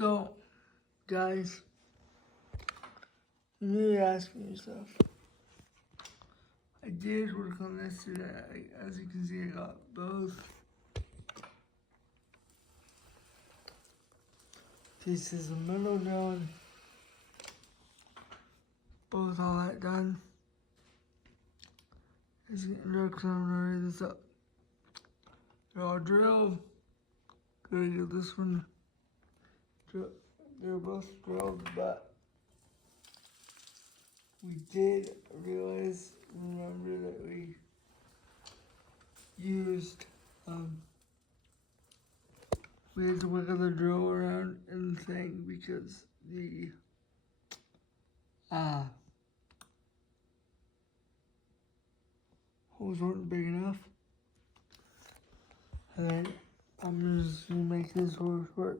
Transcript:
So, guys, you need to ask yourself. I did work on this today. As you can see, I got both pieces of metal done, both all that done. As you can look, I'm gonna read this up. They're all drilled. Gonna get this one. They're both drilled, but we did remember that we used, we had to wiggle the drill around in the thing because the, holes weren't big enough. And then I'm just gonna make this horse work.